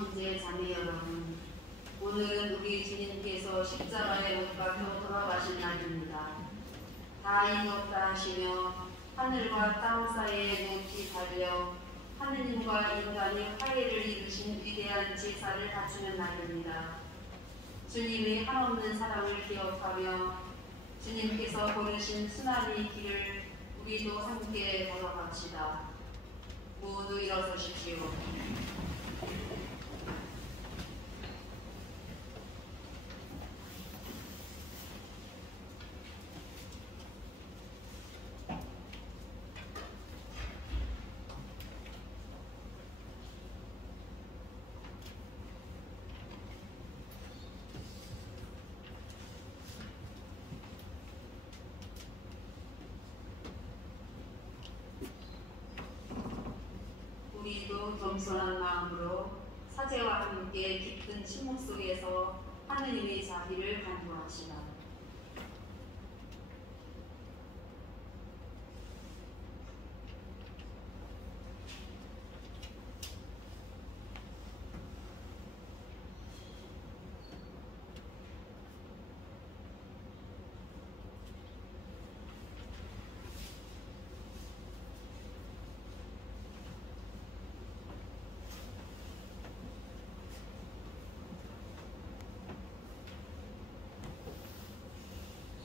형제 자매 여러분, 오늘은 우리 주님께서 십자가에 못 박혀 돌아가신 날입니다. 다 이뤘다 하시며 하늘과 땅 사이에 높이 달려 하느님과 인간의 화해를 이루신 위대한 제사를 갖추는 날입니다. 주님의 한없는 사랑을 기억하며 주님께서 걸으신 순환의 길을 우리도 함께 걸어갑시다. 모두 일어서십시오. 우리도 겸손한 마음으로 사제와 함께 깊은 침묵 속에서 하느님의 자비를 간구합시다.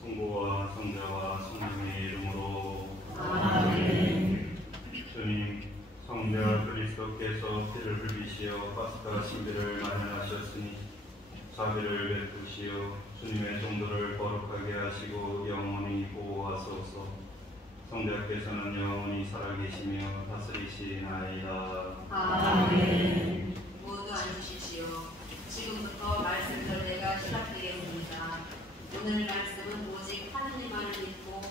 성부와 성자와 성령의 이름으로 아멘. 주님, 성자 그리스도께서 피를 흘리시어 파스카 신비를 마련하셨으니 자비를 베푸시어 주님의 종도를 거룩하게 하시고 영원히 보호하소서. 성자께서는 영원히 살아계시며 다스리시나이다. 아멘. 모두 앉으십시오. 지금부터 말씀 전례가 시작되겠습니다. 오늘 말씀은 오직 하느님만을 믿고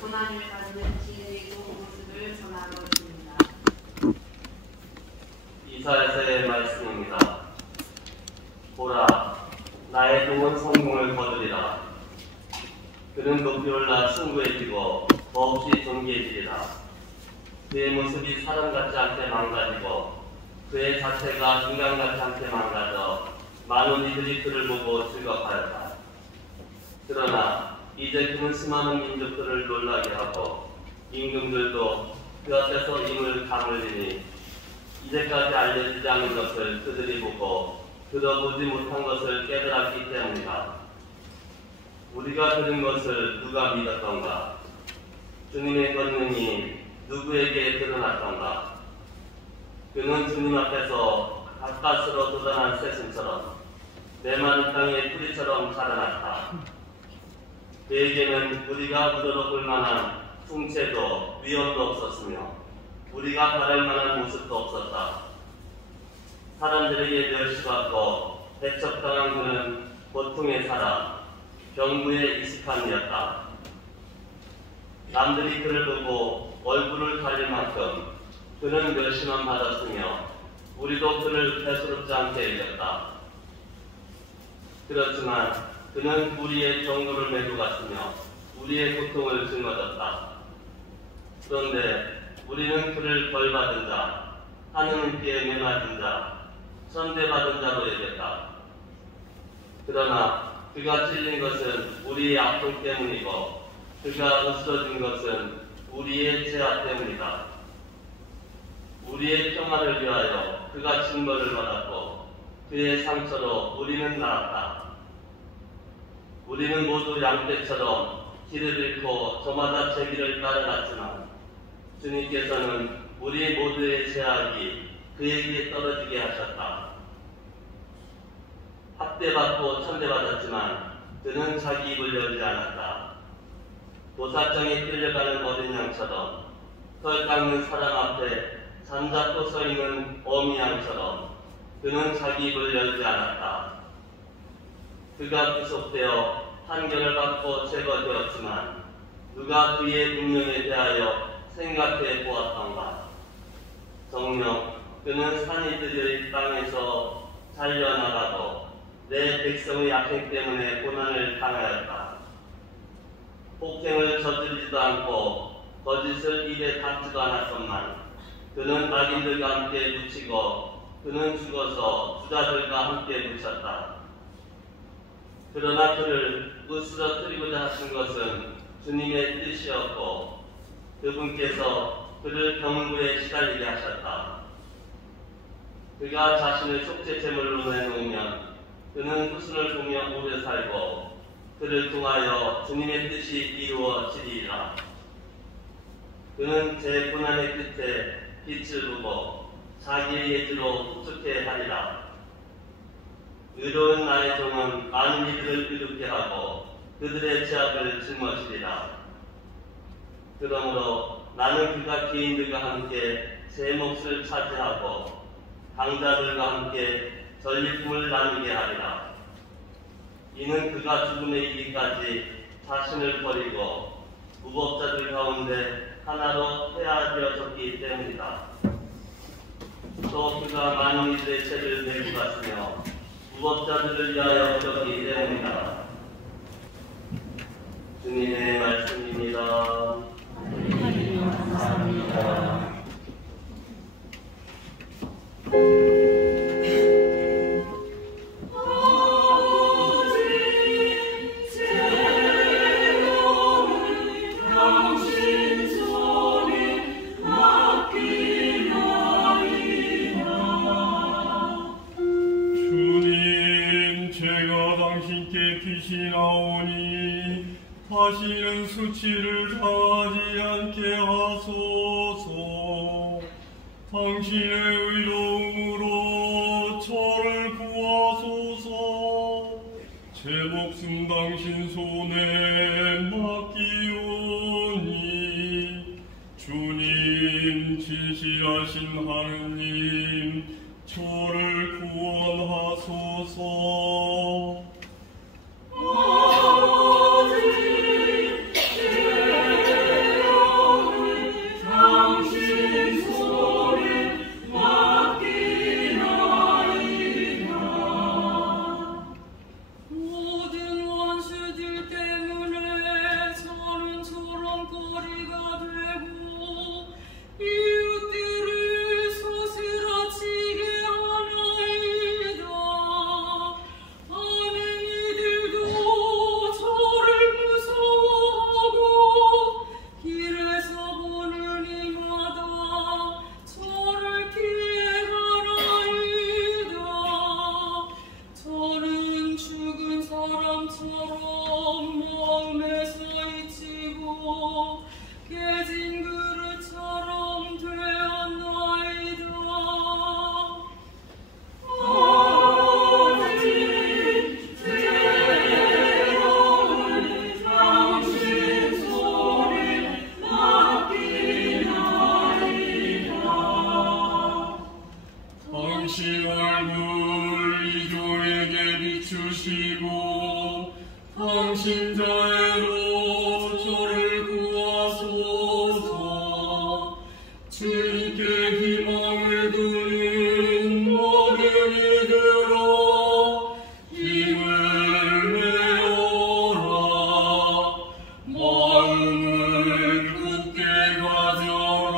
고난을 받는 기능이고 모습을 전하고 있습니다. 이사야서의 말씀입니다. 보라, 나의 종은 성공을 거두리라. 그는 높이 올라 숭고해지고 더없이 존귀해지리라. 그의 모습이 사람 같지 않게 망가지고 그의 자체가 인간 같지 않게 망가져 많은 이들이 그를 보고 즐겁하였다. 그러나 이제 그는 수많은 민족들을 놀라게 하고 임금들도 그 앞에서 임을 다물리니 이제까지 알려지지 않은 것을 그들이 보고 들어보지 못한 것을 깨달았기 때문이다. 우리가 들은 것을 누가 믿었던가? 주님의 권능이 누구에게 드러났던가? 그는 주님 앞에서 가까스로 돋아난 새순처럼 메마른 땅의 뿌리처럼 자라났다. 그에게는 우리가 우러러 볼 만한 풍채도 위엄도 없었으며 우리가 바랄 만한 모습도 없었다. 사람들에게 멸시받고 배척당한 그는 고통의 사람, 병부의 이식함이었다. 남들이 그를 보고 얼굴을 가릴 만큼 그는 멸시만 받았으며 우리도 그를 대수롭지 않게 여겼다. 그렇지만 그는 우리의 병고를 메고 갔으며 우리의 고통을 짊어졌다. 그런데 우리는 그를 벌받은 자, 하느님께 매맞은 자, 천대받은 자로 여겼다. 그러나 그가 찔린 것은 우리의 아픔 때문이고 그가 으스러진 것은 우리의 죄악 때문이다. 우리의 평화를 위하여 그가 징벌을 받았고 그의 상처로 우리는 나았다. 우리는 모두 양떼처럼 길을 잃고 저마다 제 길을 따라갔지만 주님께서는 우리 모두의 죄악이 그에게 떨어지게 하셨다. 학대받고 천대받았지만 그는 자기 입을 열지 않았다. 도사장에 끌려가는 어린 양처럼 털 깎는 사람 앞에 잠자코 서 있는 어미 양처럼 그는 자기 입을 열지 않았다. 그가 구속되어 판결을 받고 제거되었지만 누가 그의 운명에 대하여 생각해 보았던가? 정녕 그는 산이들의 땅에서 잘려나가고 내 백성의 악행 때문에 고난을 당하였다. 폭행을 저지르지도 않고 거짓을 입에 담지도 않았건만 그는 악인들과 함께 묻히고 그는 죽어서 부자들과 함께 묻혔다. 그러나 그를 으스러뜨리고자 하신 것은 주님의 뜻이었고 그분께서 그를 병고에 시달리게 하셨다. 그가 자신을 속죄 제물로 내놓으면 그는 후순을 보며 오래 살고 그를 통하여 주님의 뜻이 이루어지리라. 그는 제 고난의 끝에 빛을 보고 자기의 예지로 흡족해 하리라. 의로운 나의 종은 많은 이들을 의롭게 하고 그들의 죄악을 짊어지리라. 그러므로 나는 그가 기인들과 함께 제 몫을 차지하고 강자들과 함께 전리품을 나누게 하리라. 이는 그가 죽음에 이르기까지 자신을 버리고 무법자들 가운데 하나로 회하되어졌기 때문이다. 또 그가 많은 이들의 죄를 메고 갔으며 무법자들을 위하여 졌기 때문이다. 주님의 말씀입니다. 하나님 감사합니다. 나오니 다시는 수치를 당하지 않게 하소서. 당신의 의로움으로 저를 구하소서. 제 목숨 당신 손에 맡기오니 주님 진실하신 하느님 저를 구원하소서. 당신 얼굴 이조에게 비추시고 당신 자애로 저를 구하소서. 주님께 희망을 두는 모든 이들아 힘을 내어라. 마음을 굳게 가져라.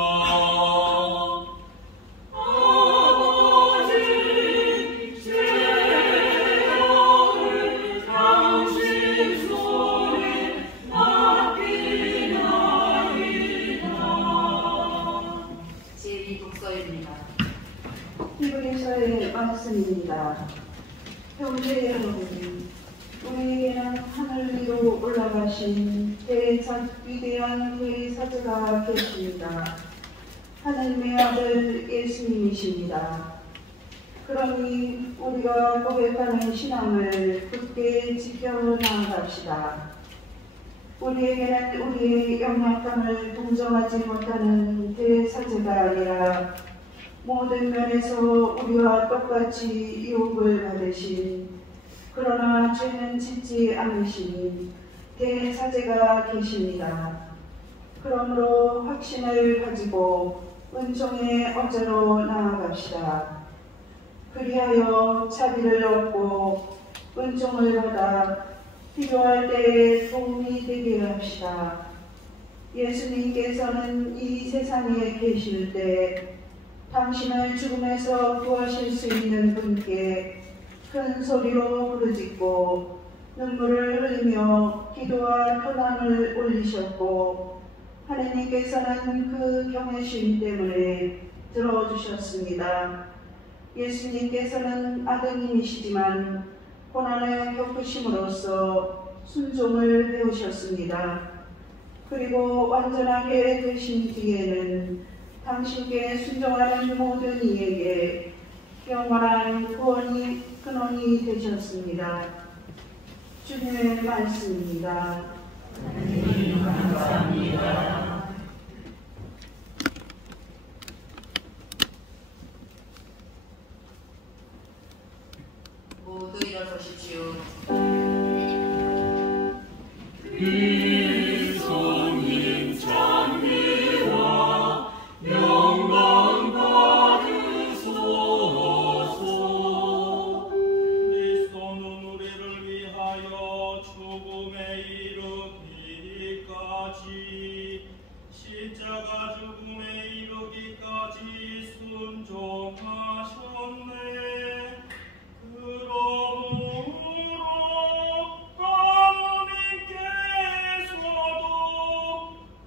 히브리서의 말씀입니다. 형제 여러분, 우리에게는 하늘 위로 올라가신 위대한 대사자가 계십니다. 하나님의 아들 예수님이십니다. 그러니 우리가 고백하는 신앙을 굳게 지켜나갑시다. 우리에게는 우리의 연약함을 동정하지 못하는 대사자가 아니라 모든 면에서 우리와 똑같이 유혹을 받으신 그러나 죄는 짓지 않으시니 대사제가 계십니다. 그러므로 확신을 가지고 은총의 어제로 나아갑시다. 그리하여 자비를 얻고 은총을 받아 필요할 때에 도움이 되게 합시다. 예수님께서는 이 세상에 계실 때 당신을 죽음에서 구하실 수 있는 분께 큰 소리로 부르짖고 눈물을 흘리며 기도와 편안을 올리셨고 하느님께서는 그 경외심 때문에 들어주셨습니다. 예수님께서는 아드님이시지만 고난을 겪으심으로써 순종을 배우셨습니다. 그리고 완전하게 되신 뒤에는 당신께 순종하는 모든 이에게 영원한 근원이 되셨습니다. 주님의 말씀입니다. 하나님 감사합니다. 모두 일어서십시오. 그리스도님 찬미와 영광 받으소서. 그리스도는 우리를 위하여 죽음에 이르기까지 십자가 죽음에 이르기까지 순종하셨네. 그러므로 하느님께서도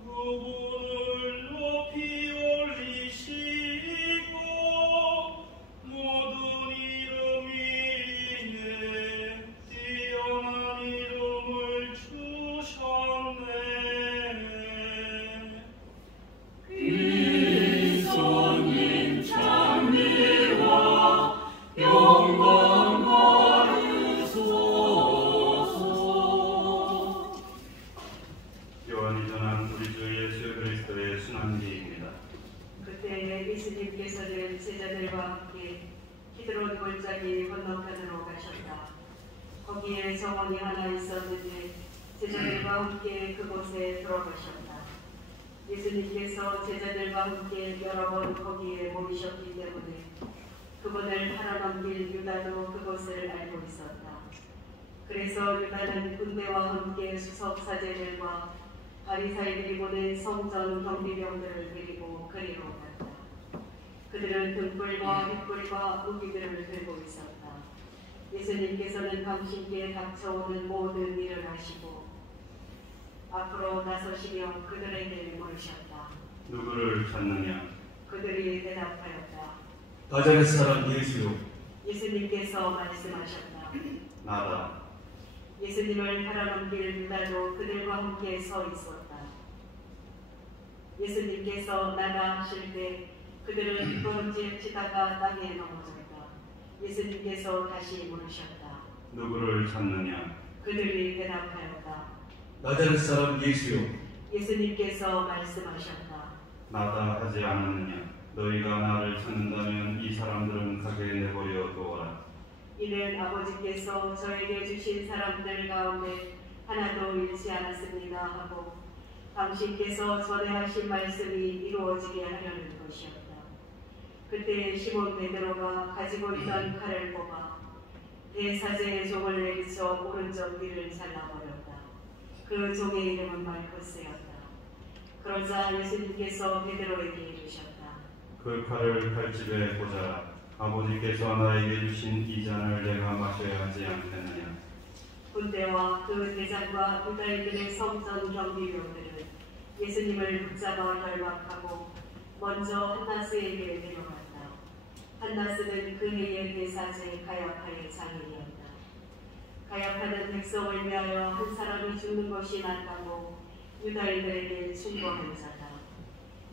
그분을 높이 올리시고 모든 이름 위에 뛰어난 이름을 주셨네. 그리스도님 찬미와 영광 받으소서. 요한이 전한 우리 주 예수 그리스도의 순환기입니다. 그때 예수님께서는 제자들과 함께 키드론 골짜기 건너편으로 가셨다. 거기에 정원이 하나 있었는데 제자들과 함께 그곳에 들어가셨다. 예수님께서 제자들과 함께 여러 번 거기에 모이셨기 때문에 그분을 팔아넘길 유다도 그곳을 알고 있었다. 그래서 유다는 군대와 함께 수석 사제들과 바리사이들이 보낸 성전 경비병들을 데리고 그리로 갔다. 그들은 등불과 휘불과 무기들을 들고 있었다. 예수님께서는 당신께 닥쳐오는 모든 일을 하시고 앞으로 나서시며 그들에게 물으셨다. 누구를 찾느냐? 그들이 대답하였다. 나자렛 사람 예수요. 예수님께서 말씀하셨다. 나다. 예수님을 팔아넘길 유다도 그들과 함께 서 있었다. 예수님께서 나가 하실 때 그들은 뒷걸음질 치다가 땅에 넘어졌다. 예수님께서 다시 물으셨다. 누구를 찾느냐? 그들이 대답하였다. 나자렛 사람 예수요. 예수님께서 말씀하셨다. 나다 하지 않았느냐? 너희가 나를 찾는다면 이 사람들은 가게 내버려 두어라. 이는 아버지께서 저에게 주신 사람들 가운데 하나도 잃지 않았습니다 하고 당신께서 전해하신 말씀이 이루어지게 하려는 것이었다. 그때 시몬 베드로가 가지고 있던 칼을 뽑아 대사제의 종을 내리쳐 오른쪽 귀를 잘라버렸다. 그 종의 이름은 말코스였다. 그러자 예수님께서 베드로에게 이르셨다. 그 칼을 칼집에 꽂아라. 아버지께서 나에게 주신 이 잔을 내가 마셔야 하지 않겠느냐? 군대와 그 대장과 유다인들의 성전 경비병들은 예수님을 붙잡아 결박하고 먼저 한나스에게 데려갔다. 한나스는 그 해의 대사제 가야파의 장인이었다. 가야파는 백성을 위하여 한 사람이 죽는 것이 낫다고 유다인들에게 충고한 자다.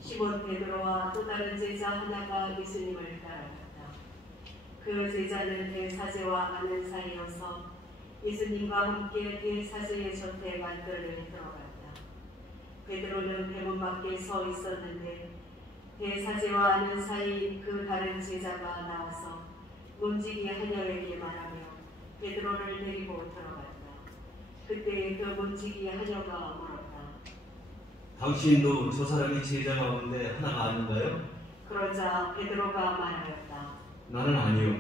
시몬 베드로와 또 다른 제자 하나가 예수님을 따라갔다. 그 제자는 대사제와 아는 사이여서 예수님과 함께 대사제의 곁에 만들을 들어갔다. 베드로는 대문 밖에 서 있었는데 대사제와 아는 사이 그 다른 제자가 나와서 문지기 하녀에게 말하며 베드로를 데리고 들어갔다. 그때 그 문지기 하녀가 물었다. 당신도 저 사람이 제자 가운데 하나가 아닌가요? 그러자 베드로가 말하였다. 나는 아니요.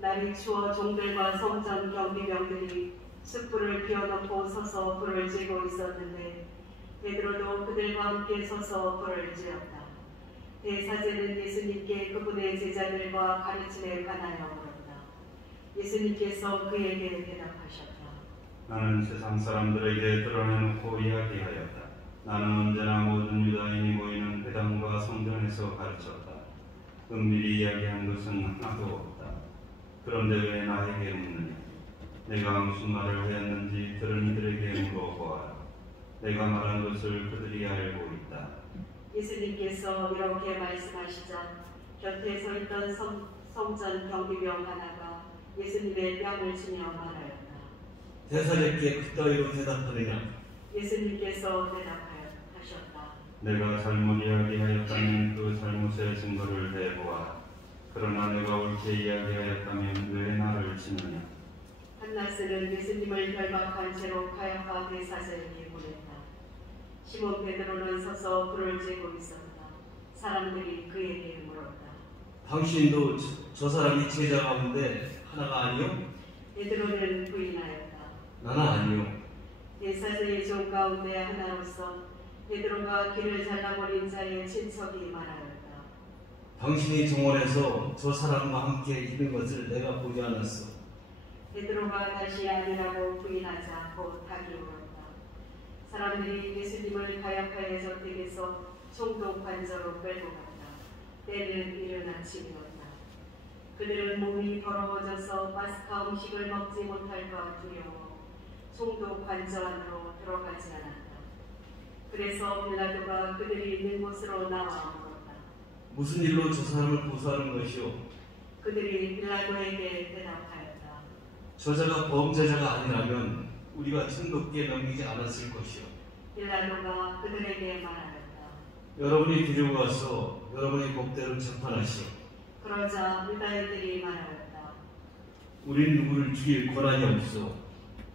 날이 추워 종들과 성전 경비병들이 숯불을 피워놓고 서서 불을 쬐고 있었는데 베드로도 그들과 함께 서서 불을 쬐었다. 대사제는 예수님께 그 제자들과 가르침에 관하여 물었다. 예수님께서 그에게 대답하셨다. 나는 세상 사람들에게 드러내놓고 이야기하였다. 나는 언제나 모든 유다인이 모이는 회당과 성전에서 가르쳤다. 은밀히 이야기한 것은 하나도 없다. 그런데 왜 나에게 묻느냐? 내가 무슨 말을 하였는지 들은 이들에게 물어보아라. 내가 말한 것을 그들이 알고 있다. 예수님께서 이렇게 말씀하시자 곁에 서 있던 성전 경비병 하나가 예수님의 뺨을 치며 말하였다. 대사님께 그따위로 대답하느냐? 예수님께서 대답하셨다. 내가 잘못 이야기하였다면 그 잘못의 증거를 대보아라. 그러나 내가 옳게 이야기하였다면 왜 나를 치느냐? 한나스는 예수님을 결박한 채로 가야파 대사장에게 보냈다. 시몬 베드로는 서서 불을 쬐고 있었다. 사람들이 그에게 물었다. 당신도 저 사람이 제자 가운데 하나가 아니요? 베드로는 부인하였다. 나는 아니요. 대사제의 종 가운데 하나로서 베드로가 길을 잘라버린 자의 친척이 말하였다. 당신이 정원에서 저 사람과 함께 있는 것을 내가 보지 않았어. 베드로가 다시 아니라고 부인하자 곧 닭이 울었다. 사람들이 예수님을 가야파의 저택에서 총독 관저로 끌고 갔다. 때는 이른 아침이었다. 그들은 몸이 더러워져서 파스카 음식을 먹지 못할까 두려워 총독 관저 안으로 들어가지 않았다. 그래서 빌라도가 그들이 있는 곳으로 나와 물었다. 무슨 일로 저 사람을 고소하는 것이오? 그들이 빌라도에게 대답하였다. 저자가 범죄자가 아니라면 우리가 천국에 넘기지 않았을 것이오. 빌라도가 그들에게 말하였다. 여러분이 데리고 가서 여러분의 법대로 재판하시오. 그러자 유다인들이 말하였다. 우린 누구를 죽일 권한이 없소.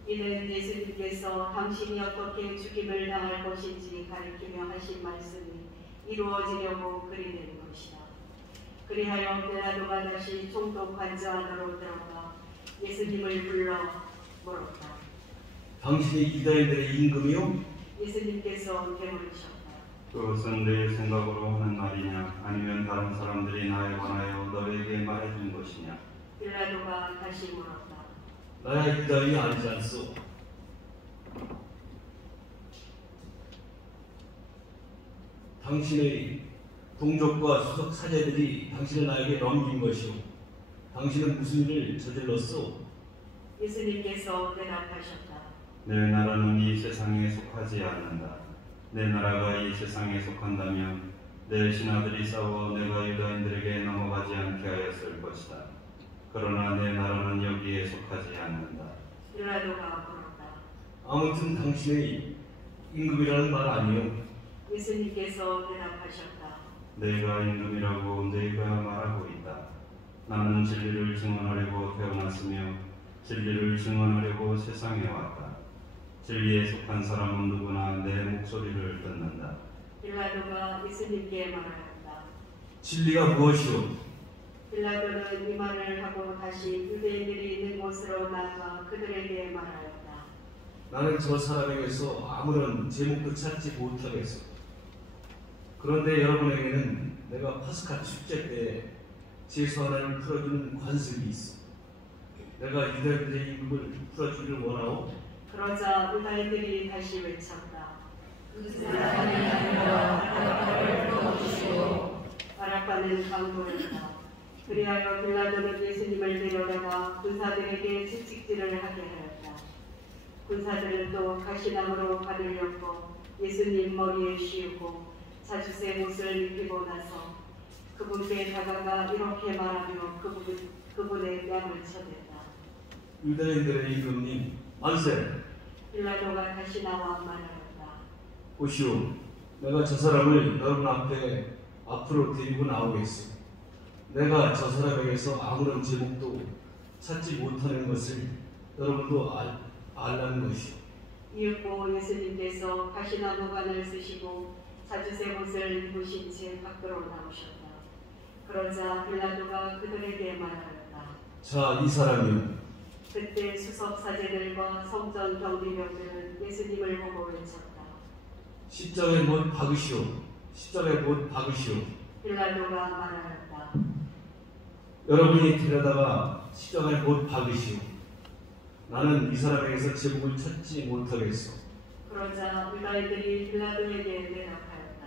이는 예수님께서 당신이 어떻게 죽임을 당할 것인지 가리키며 하신 말씀이 이루어지려고 그리 된 것이다. 그리하여 빌라도가 다시 총독 관저 안으로 들어가 예수님을 불러 물었다. 당신이 유다인들의 임금이요? 예수님께서 되물으셨다. 그것은 내 생각으로 하는 말이냐? 아니면 다른 사람들이 나에 관하여 너에게 말해준 것이냐? 빌라도가 다시 물었다. 나야 유다인이 아니지 않소. 당신의 동족과 수석 사제들이 당신을 나에게 넘긴 것이오. 당신은 무슨 일을 저질렀소? 예수님께서 대답하셨다. 내 나라는 이 세상에 속하지 않는다. 내 나라가 이 세상에 속한다면 내 신하들이 싸워 내가 유다인들에게 넘어가지 않게 하였을 것이다. 그러나 내 나라는 여기에 속하지 않는다. 빌라도가 물었다. 아무튼 당신의 임금이라는 말 아니오. 예수님께서 대답하셨다. 내가 임금이라고 내가 말하고 있다. 나는 진리를 증언하려고 태어났으며 진리를 증언하려고 세상에 왔다. 진리에 속한 사람은 누구나 내 목소리를 듣는다. 빌라도가 예수님께 말하였다. 진리가 무엇이오? 빌라도는 이 말을 하고 다시 유대인들이 있는 곳으로 나가 그들에게 말하였다. 나는 저 사람에게서 아무런 제목도 찾지 못하겠소. 그런데 여러분에게는 내가 파스카 축제 때 제수 하나를 풀어주는 관습이 있어. 내가 유다인들의 임금을 풀어주기를 원하오. 그러자 유다인들이 다시 외쳤다. 바라바는 강도였다. 그리하여 빌라도는 예수님을 데려다가 군사들에게 채찍질을 하게 하였다. 군사들은 또 가시나무로 발을 엮고 예수님 머리에 씌우고 자주새 옷을 입히고 나서 그분께 다가가 이렇게 말하며 그분의 뺨을 쳐댔다. 유다인들의 임금님 만세. 빌라도가 다시 나와 말하였다. 보시오, 내가 저 사람을 여러분 앞으로 데리고 나오겠소. 내가 저 사람에게서 아무런 제목도 찾지 못하는 것을 여러분도 알라는 것이오. 이윽고 예수님께서 가시나무관을 쓰시고 자주새 옷을 입으신 채 밖으로 나오셨다. 그러자 빌라도가 그들에게 말하였다. 자, 이 사람이요. 그때 수석 사제들과 성전 경비병들은 예수님을 보고 외쳤다. 십자가에 못 박으시오. 십자가에 못 박으시오. 빌라도가 말하였다. 여러분이 데려다가 십자가에 못 박으시오. 나는 이 사람에게서 제목을 찾지 못하겠소. 그러자 유다인들이 빌라도에게 대답하였다.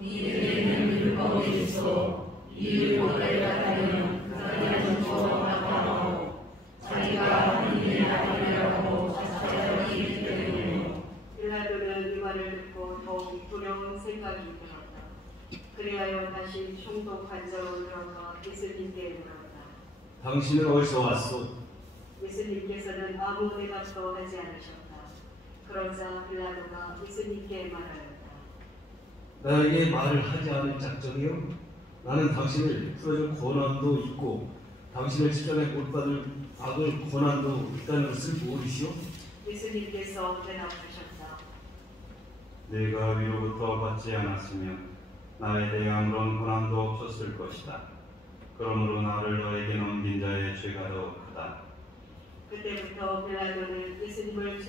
이들에게는 이유가 어디 있어? 이유가 내려가면 자기가 주어나가고 자기가 하나님의 아들이라고 자처하기 때문에. 빌라도는 이 말을 듣고 더욱 두려운 생각이 들었다. 그리하여 다시 총독 관저로 들어가 예수님께 물었다. 당신은 어디서 왔소? 예수님께서는 아무 대답도 하지 않으셨다. 그러자 빌라도가 예수님께 말하였다. 나에게 말을 하지 않을 작정이요? 나는 당신을 풀어줄 권한도 있고 당신을 십자가에 못 박을 권한도 있다는 것을 모르시오? 예수님께서 대답하셨다. 내가 위로부터 받지 않았으면 나에 대해 아무런 권한도 없었을 것이다. 그러므로 나를 너에게 넘긴 자의 죄가 더 크다. 그때부터 빌라도는 예수님을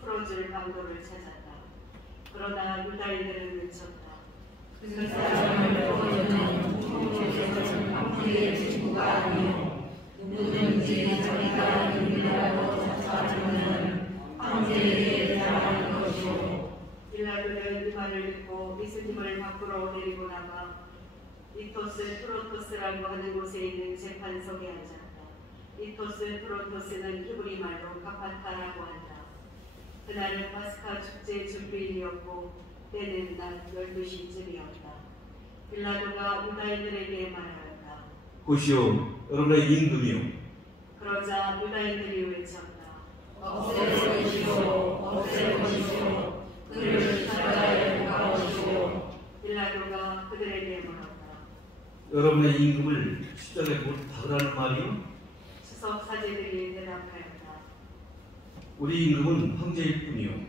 풀어줄 방도를 찾았다. 그러나 유다인들은 외쳤다. 그 사람을 보여주는 총독에서는 황제의 친구가 아니요 누구든지 자기가 인이라고 자처하는 황제에게 대항하는 것이요. 빌라도는 이 말을 듣고 예수님을 밖으로 데리고 나가 이토스 프로토스라고 하는 곳에 있는 재판석에 앉았다. 이토스 프로토스는 히브리 말로 가파타라고 한다. 그날은 파스카 축제 준비일이었고 때는 낮 12시쯤이었다. 빌라도가 유다인들에게 말하였다. 보시오, 여러분의 임금이요. 그러자 유다인들이 외쳤다. 없애버리시오, 없애버리시오. 그를 십자가에 못 박으시오. 빌라도가 그들에게 물었다. 여러분의 임금을 십자가에 못 박으라는 말이요? 수석 사제들이 대답하였다. 우리 임금은 황제일 뿐이요.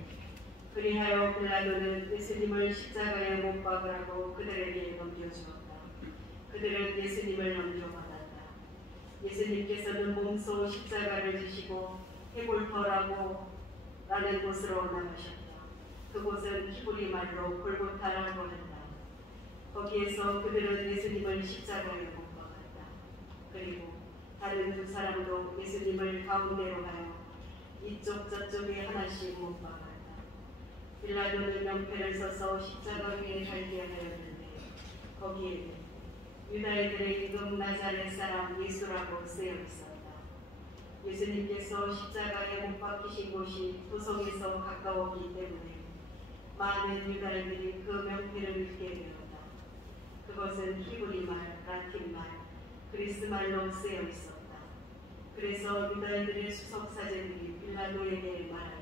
그리하여 빌라도는 예수님을 십자가에 못 박으라고 그들에게 넘겨주었다. 그들은 예수님을 넘겨받았다. 예수님께서는 몸소 십자가를 지시고 헤골터라고 라는 곳으로 나가셨다. 그곳은 히브리 말로 골고타라고 한다. 거기에서 그들은 예수님을 십자가에 못 박았다. 그리고 다른 두 사람도 예수님을 가운데로 하여 이쪽 저쪽에 하나씩 못 박았다. 빌라도는 명패를 써서 십자가 위에 달게 하였는데 거기에는 유다인들의 임금 나자렛 사람 예수라고 쓰여 있었다. 예수님께서 십자가에 못 박히신 곳이 도성에서 가까웠기 때문에 많은 유다인들이 그 명패를 읽게 되었다. 그것은 히브리 말, 라틴 말, 그리스 말로 쓰여 있었다. 그래서 유다인들의 수석 사제들이 빌라도에게 말하였다.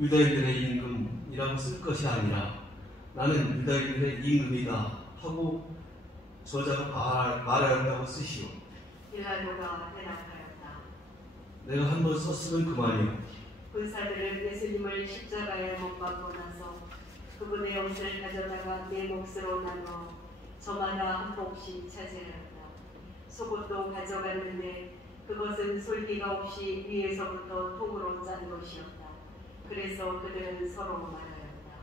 유다인들의 임금이라고 쓸 것이 아니라 나는 유다인들의 임금이다 하고 저자가 말하였다고 쓰시오. 빌라도가 대답하였다. 내가 한 번 썼으면 그만이요. 군사들은 예수님을 십자가에 못 박고 나서 그분의 옷을 가져다가 네 몫으로 나눠 저마다 한 몫씩 차지하였다. 속옷도 가져갔는데 그것은 솔기가 없이 위에서부터 통으로 짠 것이었다. 그래서 그들은 서로 말하였다.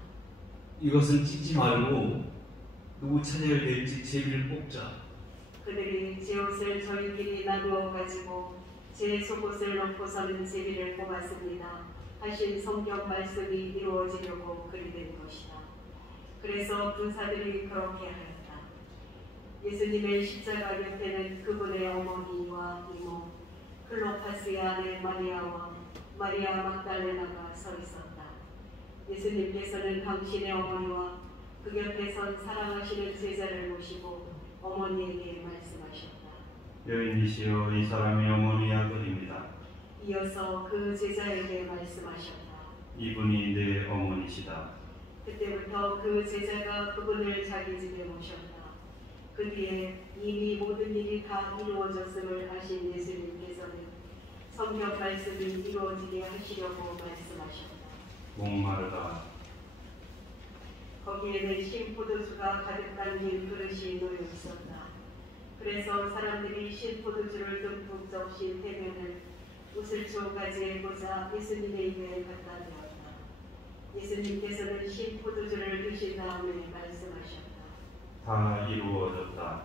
이것은 찢지 말고 누구 차지를 낼지 제비를 뽑자. 그들이 제 옷을 저희끼리 나누어 가지고 제 속옷을 놓고서는 제비를 뽑았습니다. 하신 성경 말씀이 이루어지려고 그리 된 것이다. 그래서 군사들이 그렇게 하였다. 예수님의 십자가 옆에는 그분의 어머니와 이모 클로파스의 아내 마리아와 마리아 막달레나가 서 있었다. 예수님께서는 당신의 어머니와 그 곁에 선 사랑하시는 제자를 모시고 어머니에게 말씀하셨다. 여인이시여, 이 사람이 어머니 아들입니다. 이어서 그 제자에게 말씀하셨다. 이분이 내 어머니시다. 그때부터 그 제자가 그분을 자기 집에 모셨다. 그 뒤에 이미 모든 일이 다 이루어졌음을 아신 예수님께서는 성경 말씀이 이루어지게 하시려고 말씀하셨다. 목마르다. 거기에는 신포도주가 가득 담긴 그릇이 놓여 있었다. 그래서 사람들이 신포도주를 듬뿍 적신 대면을 우슬초 가지에 꽂아 예수님의 입에 갖다 대었다. 예수님께서는 신포도주를 드신 다음에 말씀하셨다. 다 이루어졌다.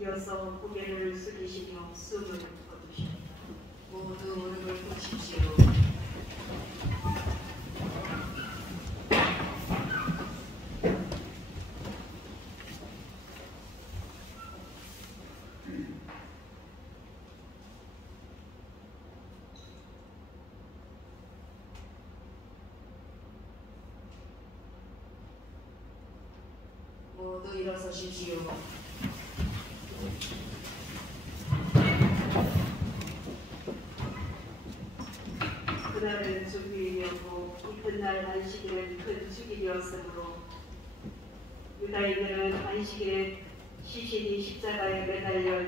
이어서 고개를 숙이시며 숨을 거두셨다. 모두 무릎을 꿇으십시오. 모두 일어서십시오. 그날은 주일이었고 이튿날 안식일은 큰 축일이었으므로 유다인들은 안식일에 시신이 십자가에 매달려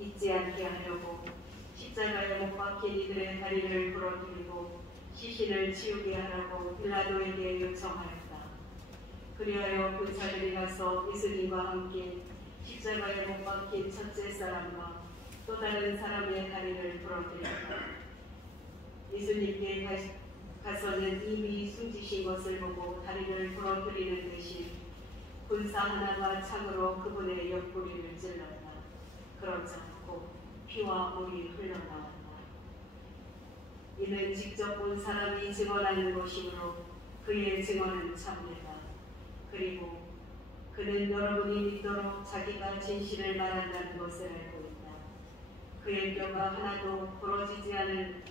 있지 않게 하려고 십자가에 못 박힌 이들의 다리를 부러뜨리고 시신을 치우게 하라고 빌라도에게 요청하였다. 그리하여 군사들이 가서 예수님과 함께 십자가에 못 박힌 첫째 사람과 또 다른 사람의 다리를 부러뜨렸다. 예수님께 가서는 이미 숨지신 것을 보고 다리를 부러뜨리는 대신 군사 하나가 창으로 그분의 옆구리를 찔렀다. 그러자 곧 피와 물이 흘러나왔다. 이는 직접 본 사람이 증언하는 것이므로 그의 증언은 참되다. 그리고 그는 여러분이 믿도록 자기가 진실을 말한다는 것을 알고 있다. 그의 뼈가 하나도 부러지지 않을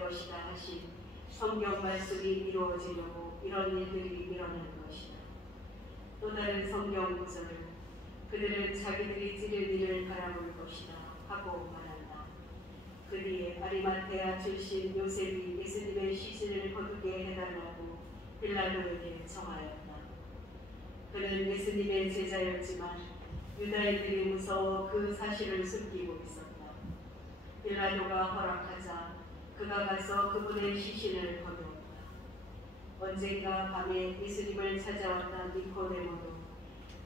것이다 하신 성경 말씀이 이루어지려고 이런 일들이 일어난 것이다. 또 다른 성경 구절은 그들은 자기들이 찌를 일을 바라볼 것이다 하고 말한다. 그 뒤에 아리마테아 출신 요셉이 예수님의 시신을 거두게 해달라고 빌라도에게 청하였다. 그는 예수님의 제자였지만 유다인들이 무서워 그 사실을 숨기고 있었다. 빌라도가 허락하자 그가 가서 그분의 시신을 거두었다. 언젠가 밤에 예수님을 찾아왔던 니코데모도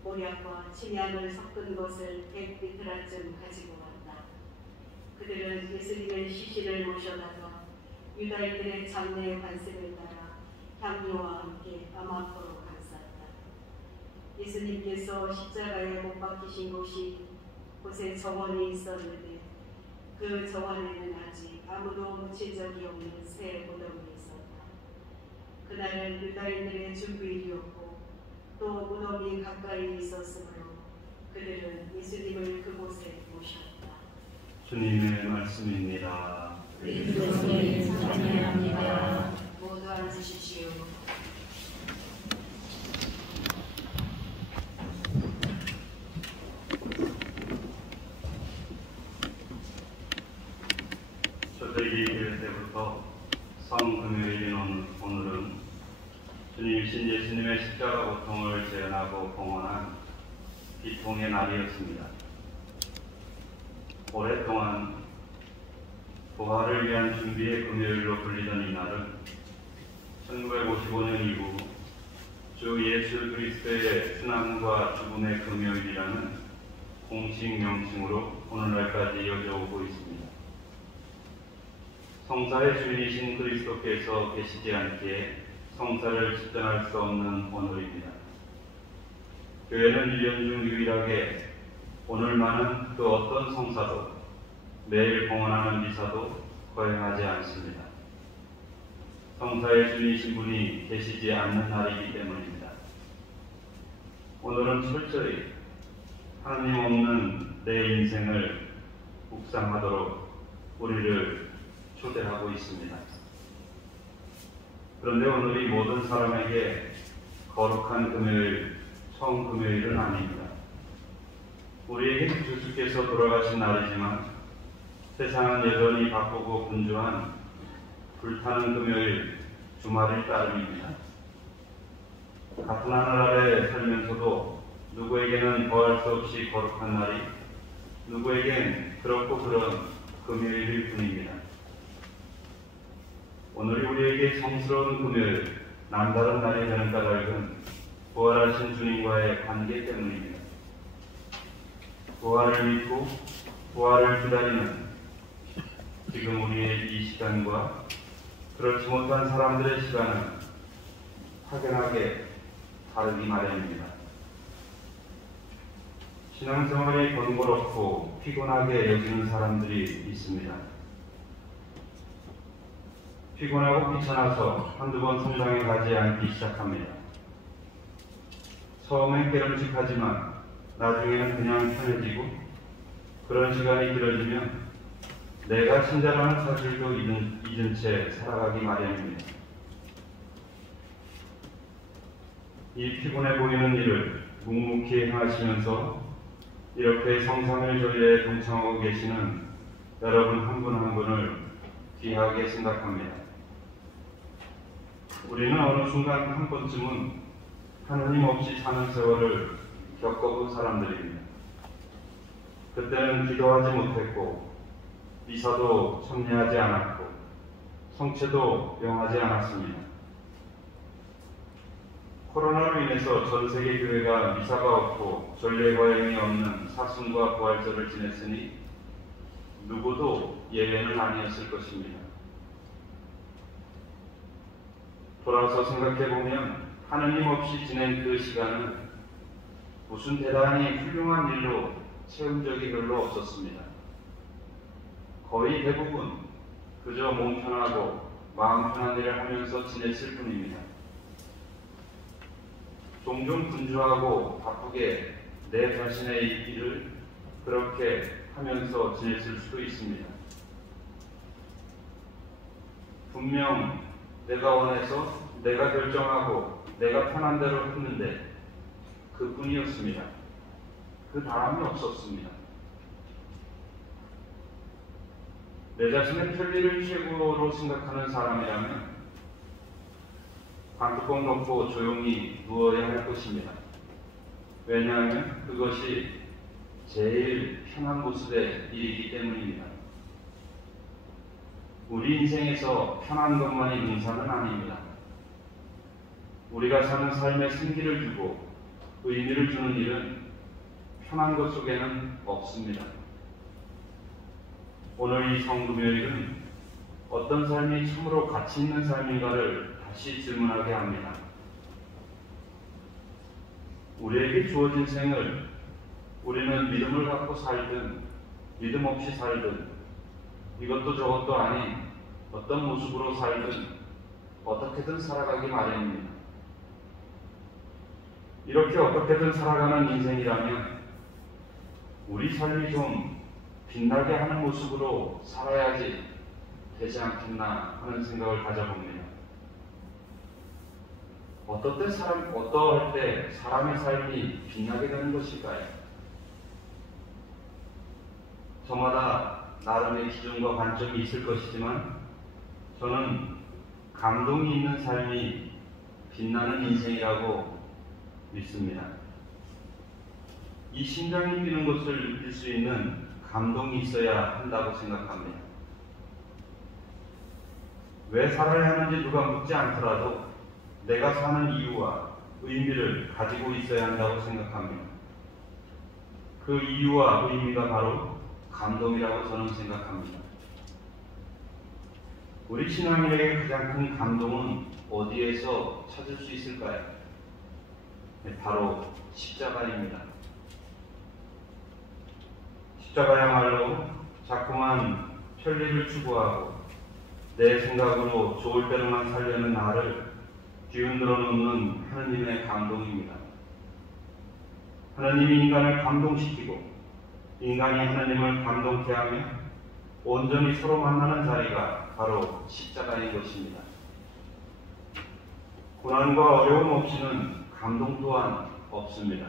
모략과 침향을 섞은 것을 100리터쯤 가지고 왔다. 그들은 예수님의 시신을 모셔다가 유다인들의 장례의 관습에 따라 향료와 함께 아마포로 감쌌다. 예수님께서 십자가에 못 박히신 곳에 정원이 있었는데 그 정원에는 아직 아무도 묻힌 적이 없는 새 무덤이 있었다. 그날은 유다인들의 준비일이었고 또 무덤이 가까이 있었으므로 그들은 예수님을 그곳에 모셨다. 주님의 말씀입니다. 그리스도님 찬양합니다. 모두 앉으십시오. 초대기 교회 때부터 성금요일인 오늘은 주님이신 예수님의 십자가 고통을 재현하고 봉헌한 비통의 날이었습니다. 오랫동안 부활을 위한 준비의 금요일로 불리던 이 날은 1955년 이후 주 예수 그리스도의 순환과 죽음의 금요일이라는 공식 명칭으로 오늘날까지 이어져 오고 있습니다. 성사의 주인이신 그리스도께서 계시지 않기에 성사를 집전할 수 없는 오늘입니다. 교회는 1년 중 유일하게 오늘만은 그 어떤 성사도 매일 봉헌하는 미사도 거행하지 않습니다. 성사의 주인이신 분이 계시지 않는 날이기 때문입니다. 오늘은 철저히 하나님 없는 내 인생을 묵상하도록 우리를 초대하고 있습니다. 그런데 오늘이 모든 사람에게 거룩한 금요일, 처음 금요일은 아닙니다. 우리에게 주께서 돌아가신 날이지만 세상은 여전히 바쁘고 분주한 불타는 금요일, 주말일 따름입니다. 같은 하늘 아래 살면서도 누구에게는 더할 수 없이 거룩한 날이, 누구에겐 그렇고 그런 금요일일 뿐입니다. 오늘이 우리에게 성스러운 금요일, 남다른 날이 되는 까닭은 부활하신 주님과의 관계 때문입니다. 부활을 믿고 부활을 기다리는 지금 우리의 이 시간과 그렇지 못한 사람들의 시간은 확연하게 다르기 마련입니다. 신앙생활이 번거롭고 피곤하게 여기는 사람들이 있습니다. 피곤하고 귀찮아서 한두 번 성당에 가지 않기 시작합니다. 처음엔 깨름직하지만 나중에는 그냥 편해지고, 그런 시간이 길어지면 내가 신자라는 사실도 잊은 채 살아가기 마련입니다. 이 피곤해 보이는 일을 묵묵히 행하시면서 이렇게 성삼일 조례에 동참하고 계시는 여러분 한 분 한 분을 귀하게 생각합니다. 우리는 어느 순간 한 번쯤은 하느님 없이 사는 세월을 겪어본 사람들입니다. 그때는 기도하지 못했고, 미사도 참여하지 않았고, 성체도 명하지 않았습니다. 코로나로 인해서 전 세계 교회가 미사가 없고 전례 과잉이 없는 사순과 부활절을 지냈으니 누구도 예외는 아니었을 것입니다. 돌아서 생각해보면 하느님 없이 지낸 그 시간은 무슨 대단히 훌륭한 일로 채운 적이 별로 없었습니다. 거의 대부분 그저 몸 편하고 마음 편한 일을 하면서 지냈을 뿐입니다. 종종 분주하고 바쁘게 내 자신의 일을 그렇게 하면서 지냈을 수도 있습니다. 분명 내가 원해서, 내가 결정하고, 내가 편한 대로 했는데 그뿐이었습니다. 그 다음이 없었습니다. 내 자신의 편리를 최고로 생각하는 사람이라면 방뚜껑 덮고 조용히 누워야 할 것입니다. 왜냐하면 그것이 제일 편한 모습의 일이기 때문입니다. 우리 인생에서 편한 것만이 능사는 아닙니다. 우리가 사는 삶에 생기를 주고 의미를 주는 일은 편한 것 속에는 없습니다. 오늘 이 성금요일은 어떤 삶이 참으로 가치 있는 삶인가를 다시 질문하게 합니다. 우리에게 주어진 생을 우리는 믿음을 갖고 살든 믿음 없이 살든 이것도 저것도 아닌 어떤 모습으로 살든 어떻게든 살아가기 마련입니다. 이렇게 어떻게든 살아가는 인생이라면 우리 삶이 좀 빛나게 하는 모습으로 살아야지 되지 않겠나 하는 생각을 가져봅니다. 어떠할 때 사람의 삶이 빛나게 되는 것일까요? 저마다 나름의 기준과 관점이 있을 것이지만 저는 감동이 있는 삶이 빛나는 인생이라고 믿습니다. 이 심장이 뛰는 것을 느낄 수 있는 감동이 있어야 한다고 생각합니다. 왜 살아야 하는지 누가 묻지 않더라도 내가 사는 이유와 의미를 가지고 있어야 한다고 생각합니다. 그 이유와 의미가 바로 감동이라고 저는 생각합니다. 우리 신앙인에게 가장 큰 감동은 어디에서 찾을 수 있을까요? 바로 십자가입니다. 십자가야말로 자꾸만 편리를 추구하고 내 생각으로 좋을 대로만 살려는 나를 뒤흔들어 놓는 하느님의 감동입니다. 하느님이 인간을 감동시키고 인간이 하느님을 감동케 하며 온전히 서로 만나는 자리가 바로 십자가인 것입니다. 고난과 어려움 없이는 감동 또한 없습니다.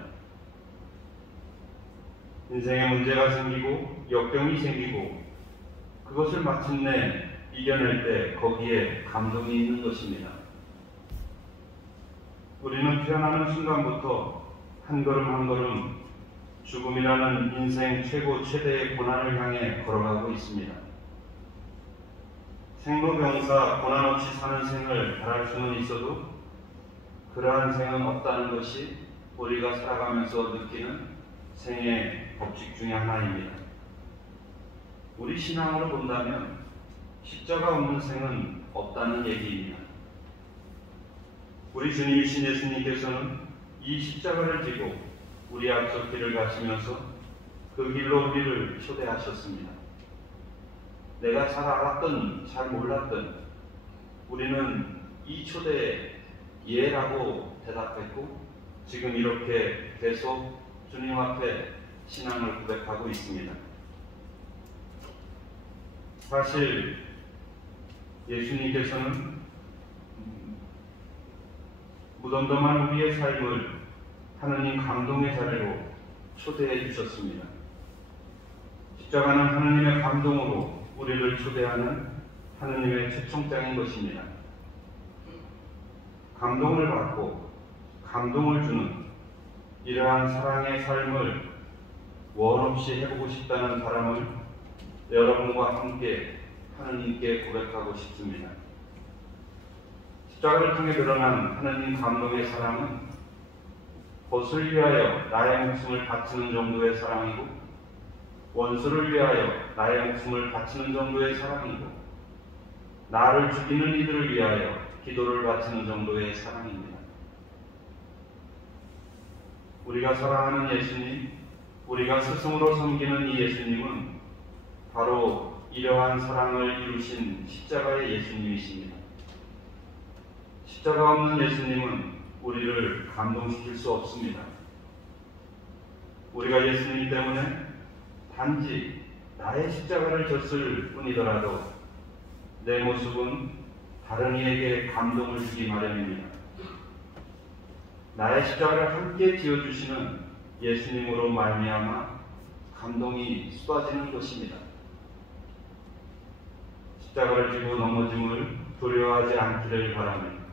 인생에 문제가 생기고 역경이 생기고 그것을 마침내 이겨낼 때 거기에 감동이 있는 것입니다. 우리는 태어나는 순간부터 한 걸음 한 걸음 죽음이라는 인생 최대의 고난을 향해 걸어가고 있습니다. 생로병사 고난 없이 사는 생을 바랄 수는 있어도 그러한 생은 없다는 것이 우리가 살아가면서 느끼는 생의 법칙 중에 하나입니다. 우리 신앙으로 본다면 십자가 없는 생은 없다는 얘기입니다. 우리 주님이신 예수님께서는 이 십자가를 지고 우리 앞서 길을 가시면서 그 길로 우리를 초대하셨습니다. 내가 잘 알았든 잘 몰랐든 우리는 이 초대에 예라고 대답했고 지금 이렇게 계속 주님 앞에 신앙을 고백하고 있습니다. 사실 예수님께서는 무덤덤한 우리의 삶을 하느님 감동의 자리로 초대해 주셨습니다. 십자가는 하느님의 감동으로 우리를 초대하는 하느님의 초청장인 것입니다. 감동을 받고 감동을 주는 이러한 사랑의 삶을 원 없이 해보고 싶다는 사람을 여러분과 함께 하느님께 고백하고 싶습니다. 십자가를 통해 드러난 하느님 감동의 사랑은 벗을 위하여 나의 목숨을 바치는 정도의 사랑이고 원수를 위하여 나의 목숨을 바치는 정도의 사랑이고 나를 죽이는 이들을 위하여 기도를 바치는 정도의 사랑입니다. 우리가 사랑하는 예수님, 우리가 스승으로 섬기는 이 예수님은 바로 이러한 사랑을 이루신 십자가의 예수님이십니다. 십자가 없는 예수님은 우리를 감동시킬 수 없습니다. 우리가 예수님 때문에 단지 나의 십자가를 졌을 뿐이더라도 내 모습은 다른 이에게 감동을 주기 마련입니다. 나의 십자가를 함께 지어주시는 예수님으로 말미암아 감동이 쏟아지는 것입니다. 십자가를 지고 넘어짐을 두려워하지 않기를 바랍니다.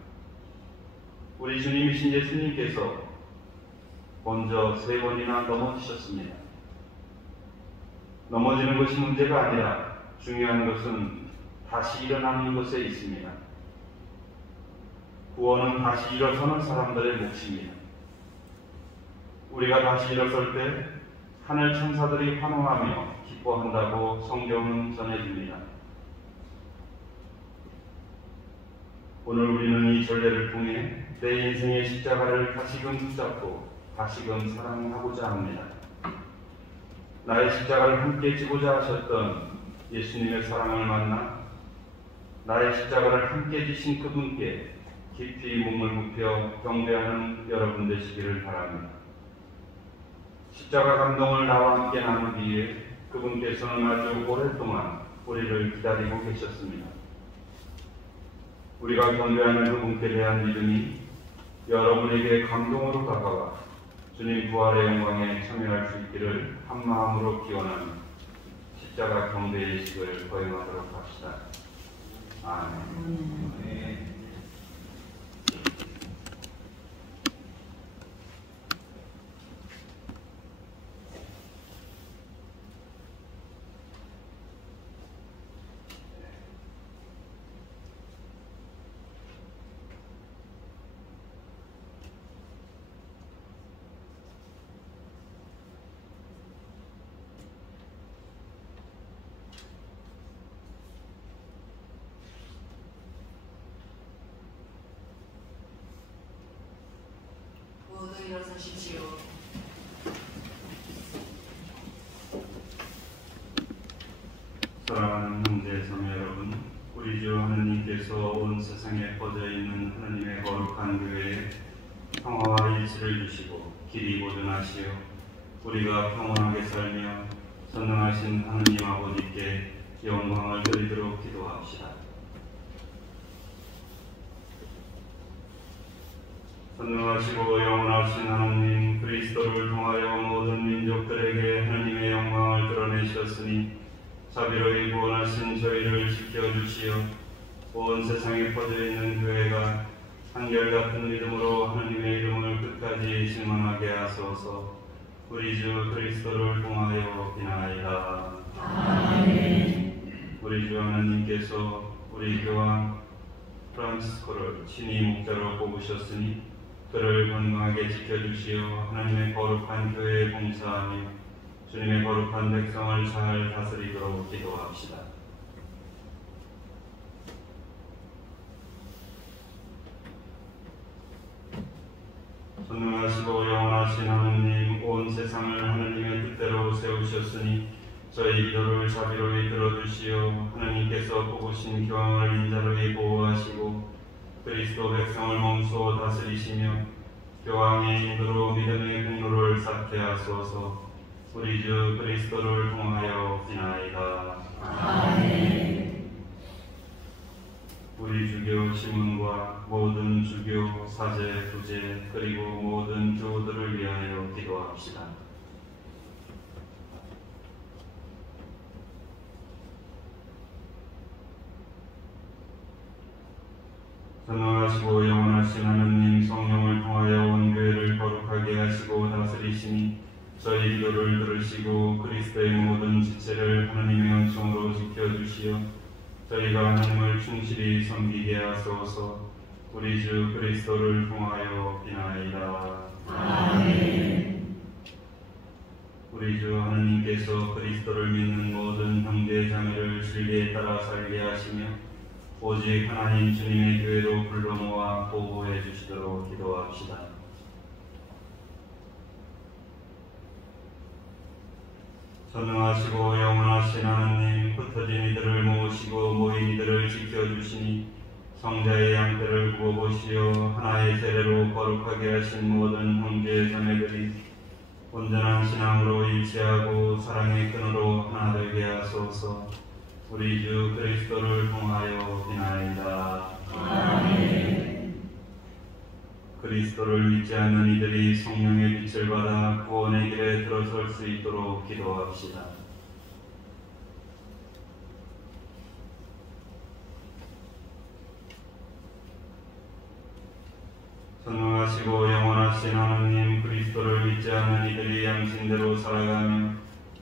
우리 주님이신 예수님께서 먼저 3번이나 넘어지셨습니다. 넘어지는 것이 문제가 아니라 중요한 것은 다시 일어나는 것에 있습니다. 구원은 다시 일어서는 사람들의 몫입니다. 우리가 다시 일어설 때 하늘 천사들이 환호하며 기뻐한다고 성경은 전해줍니다. 오늘 우리는 이 전례를 통해 내 인생의 십자가를 다시금 붙잡고 다시금 사랑하고자 합니다. 나의 십자가를 함께 지고자 하셨던 예수님의 사랑을 만나 나의 십자가를 함께 지신 그분께 깊이 몸을 굽혀 경배하는 여러분 되시기를 바랍니다. 십자가 감동을 나와 함께 나누기 위해 그분께서는 아주 오랫동안 우리를 기다리고 계셨습니다. 우리가 경배하는 그분께 대한 믿음이 여러분에게 감동으로 다가와 주님 부활의 영광에 참여할 수 있기를 한마음으로 기원하며 십자가 경배 예식을 거행하도록 합시다. 아멘. 모두 일어서십시오. 사랑하는 형제자매 여러분, 우리 주 하느님께서 온 세상에 퍼져 있는 하느님의 거룩한 교회에 평화와 일치를 주시고 길이 보존하시어 우리가 평온하게 살며 전능하신 하느님 아버지께 영광을 드리도록 기도합시다. 전능하시고 영원하신 하느님, 그리스도를 통하여 모든 민족들에게 하느님의 영광을 드러내셨으니 자비로이 구원하신 저희를 지켜주시어 온 세상에 퍼져 있는 교회가 한결같은 믿음으로 하느님의 이름을 끝까지 증언하게 하소서. 우리 주 그리스도를 통하여 비나이다. 아멘. 우리 주 하느님께서 우리 교황 프란치스코를 친히 목자로 뽑으셨으니 그를 건강하게 지켜주시어 하나님의 거룩한 교회에 봉사하며 주님의 거룩한 백성을 잘 다스리도록 기도합시다. 전능하시고 영원하신 하느님, 오셨으니 저희 기도를 자비로이 들어주시어 하나님께서 뽑으신 교황을 인자로이 보호하시고 그리스도 백성을 몸소 다스리시며 교황의 인도로 믿음의 공로를 쌓게 하소서. 우리 주 그리스도를 통하여 비나이다. 아멘. 우리 주교 시문과 모든 주교, 사제, 부제 그리고 모든 교우들을 위하여 기도합시다. 전능하시고 영원하신 하느님, 성령을 통하여 온 교회를 거룩하게 하시고 다스리시니 저희 기도를 들으시고 그리스도의 모든 지체를 하나님의 은총으로 지켜주시어 저희가 하나님을 충실히 섬기게 하소서. 우리 주 그리스도를 통하여 비나이다. 아멘. 우리 주 하나님께서 그리스도를 믿는 모든 형제 자매를 진리에 따라 살게 하시며 오직 하나님 주님의 교회로 불러 모아 보호해 주시도록 기도합시다. 전능하시고 영원하신 하나님, 흩어진 이들을 모으시고 모인 이들을 지켜주시니 성자의 양떼를 구워보시어 하나의 세례로 거룩하게 하신 모든 형제 자매들이 온전한 신앙으로 일치하고 사랑의 끈으로 하나 되게 하소서. 우리 주 그리스도를 통하여 비나이다. 아멘. 그리스도를 믿지 않는 이들이 성령의 빛을 받아 구원의 길에 들어설 수 있도록 기도합시다. 전능하시고 영원하신 하나님, 그리스도를 믿지 않는 이들이 양심대로 살아가며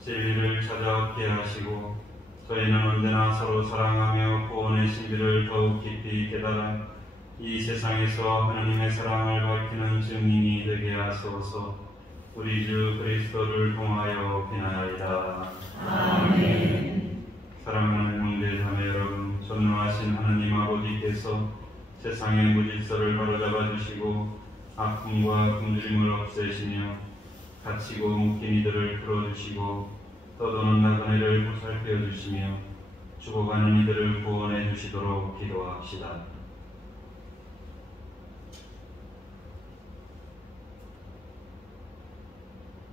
진리를 찾아 얻게 하시고 저희는 언제나 서로 사랑하며 구원의 신비를 더욱 깊이 깨달아 이 세상에서 하나님의 사랑을 밝히는 증인이 되게 하소서. 우리 주 그리스도를 통하여 비나이다. 아멘. 사랑하는 형제 자매 여러분, 전능하신 하나님 아버지께서 세상의 무질서를 바로잡아 주시고 아픔과 굶주림을 없애시며 갇히고 묶인 이들을 풀어주시고 떠도는 나그네를 보살펴 주시며 죽어가는 이들을 구원해 주시도록 기도합시다.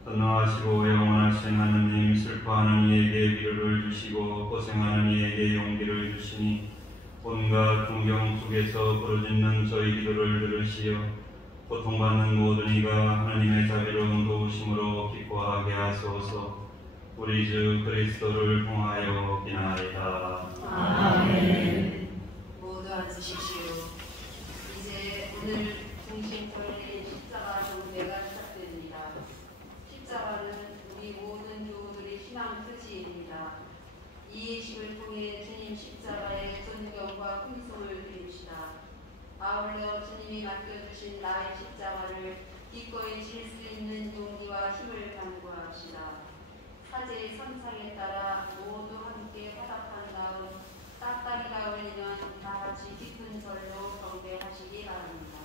전능하시고 영원하신 하느님, 슬퍼하는 이에게 위로를 주시고 고생하는 이에게 용기를 주시니 온갖 풍경 속에서 부르짖는 저희 기도를 들으시어 고통받는 모든 이가 하나님의 자비로운 도우심으로 기뻐하게 하소서. 우리 주 그리스도를 통하여 비나이다. 아멘. 모두 앉으십시오. 이제 오늘 중심절인 십자가 경배가 시작됩니다. 십자가는 우리 모든 교우들의 신앙 표지입니다. 이 예식을 통해 주님 십자가의 존경과 풍성을 드립시다. 아울러 주님이 맡겨주신 나의 십자가를 기꺼이 질 수 있는 용기와 힘을 간구합시다. 사제의 선상에 따라 모두 함께 화답한 다음 딱딱이가 울리면 다 같이 깊은 절로 경배하시기 바랍니다.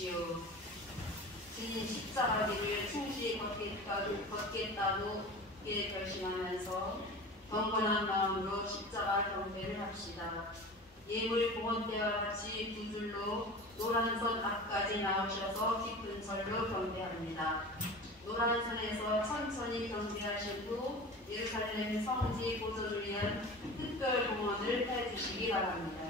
주십시오. 주님 십자가길을 충실히 걷겠다고 결심하면서 경건한 마음으로 십자가 경배를 합시다. 예물 봉헌 때와 같이 두 줄로 노란 선 앞까지 나오셔서 깊은 절로 경배합니다. 노란 선에서 천천히 경배하시고 예루살렘 성지 보존을 위한 특별 봉헌을 해주시기 바랍니다.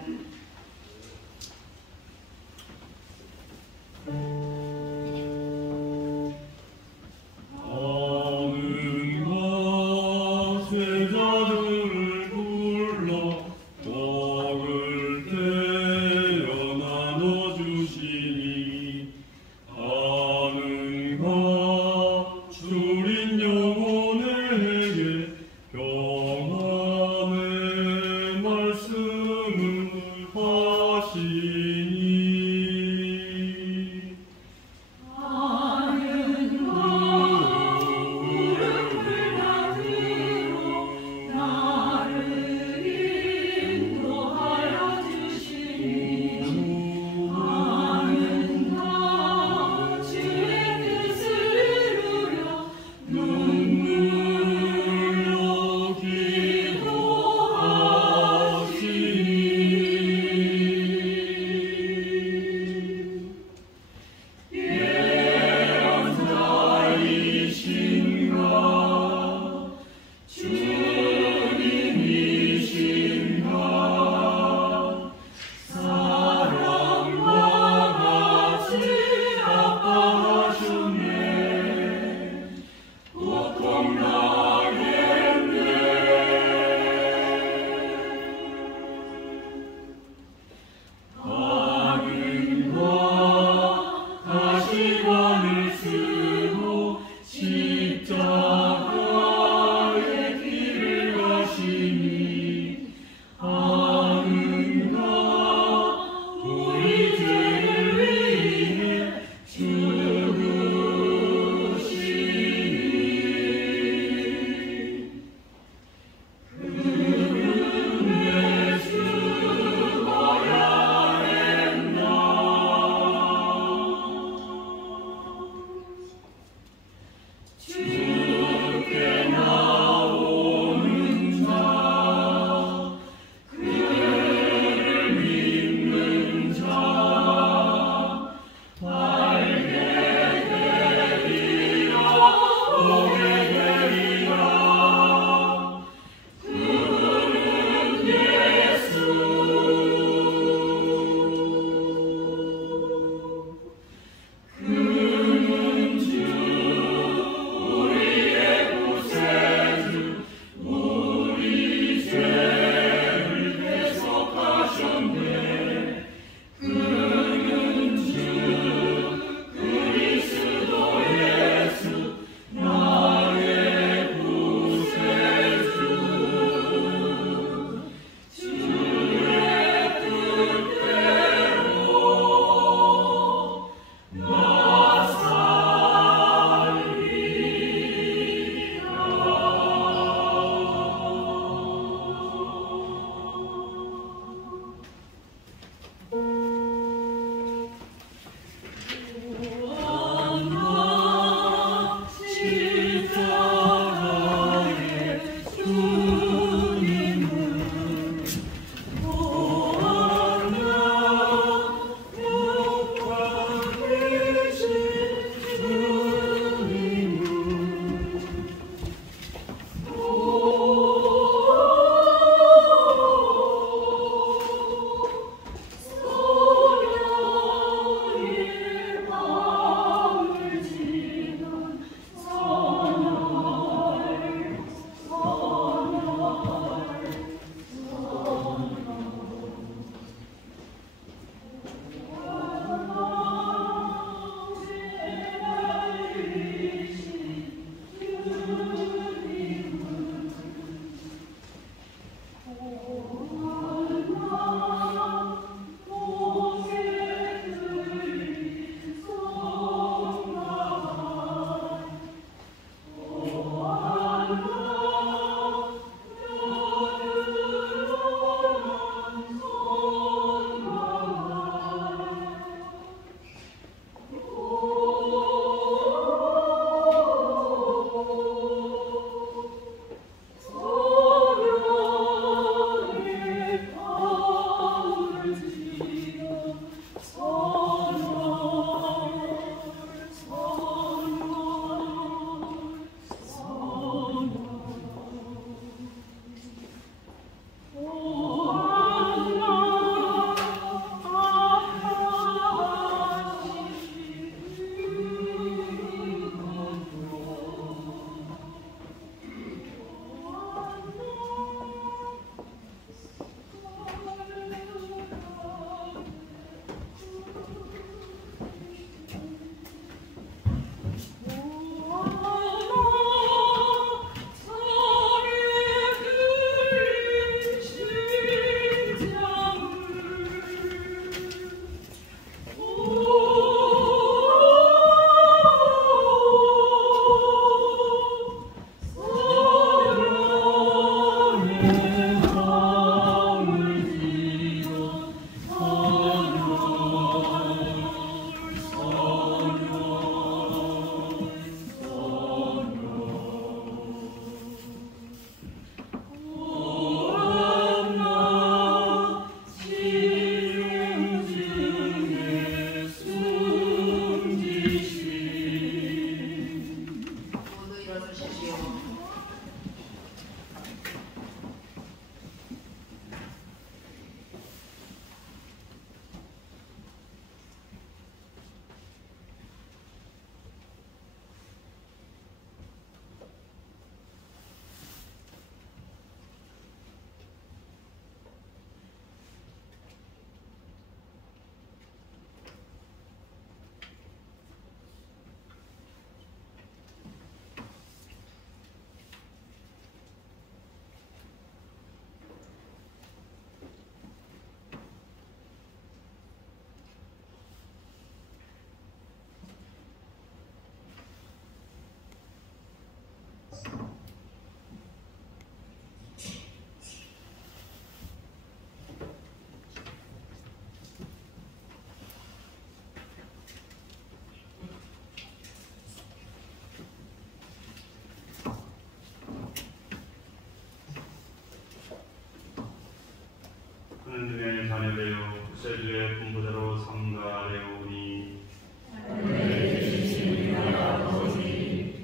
구세주의 분부대로 삼가하려오니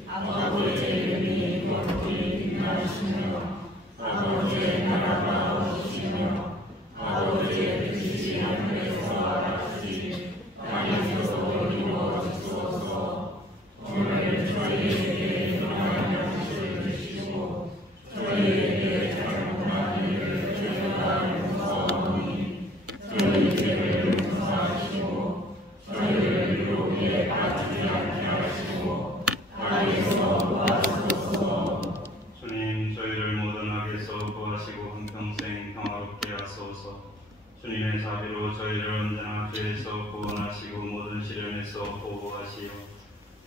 아버지의 이름이 거룩히 빛나시며 아버지의 나라가 오시며 아버지의 뜻이 하늘에서와 같이 땅에서도 이루어지소서. 오늘 저희에게 일어나는 것을 주시고 저희에게 잘못한 일을 저희가 용서하오니 저희 죄를 용서하시고 저희를 유혹에 빠지지 않게 하시고 악에서 구하소서. 주님, 저희를 모든 악에서 구하시고 한평생 평화롭게 하소서. 주님의 자비로 저희를 언제나 죄에서 구원하시고 모든 시련에서 보호하시어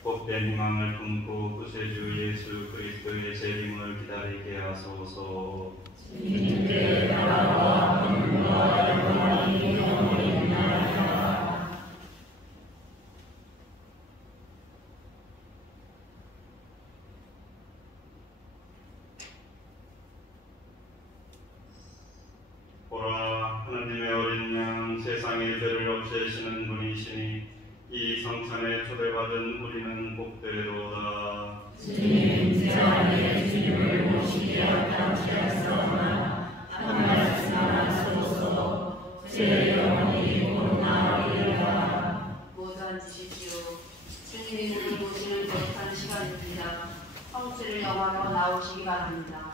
복된 희망을 품고 구세주 예수 그리스도의 재림을 기다리게 하소서. 주님께 나라와 권능과 영광이 영원히 나아가라. 보라, 하나님의 어린 양, 세상의 죄를 없애시는 분이시니 이 성찬에 초대받은 우리는 복되도다. 주님, 제 안에 주님을 모시게 합당치 않사오나 한 말씀만 하소서. 제 영혼이 곧 나으리라. 모두 앉으시지요. 주님이 우리 모시는 격한 시간입니다. 성체를 영화로 나오시기 바랍니다.